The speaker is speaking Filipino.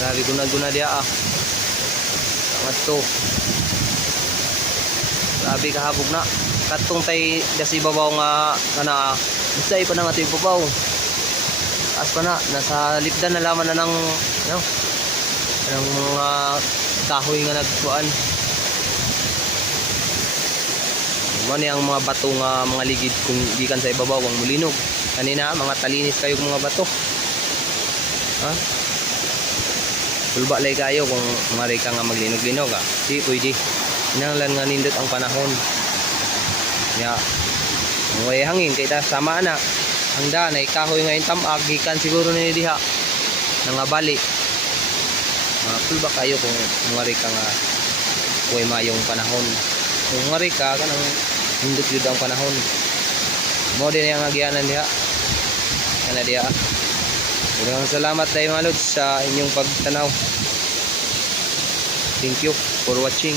Grabe guna-guna dia Sangat to. Grabe kahabog na. Katong tay dasi babaw nga kana bisay pa na nga tay babaw. Taas pa na nasa lipdan na laman na ng ng mga kahoy nga nagkuan. Mani ang mga bato nga mga ligid kung gikan sa ibabaw ang mulinog. Kanina mga talinis kayo mga bato. Ha? Sulba lay kayo kung mari ka nga maglinog-linog Di pwede. Inanglan nga nindot ang panahon. Ya. Way hangin kay ta sama na. Hangda na kahoy nga intamag gikan siguro ni diha. Nangabali. Sulba kayo kung mari ka nga way mayong panahon. Kung mari ka kanang nindot jud ang panahon. Mo din yang agyanan diha. Kana diha. Maraming salamat tayo mga lods sa inyong pagtanaw. Thank you for watching.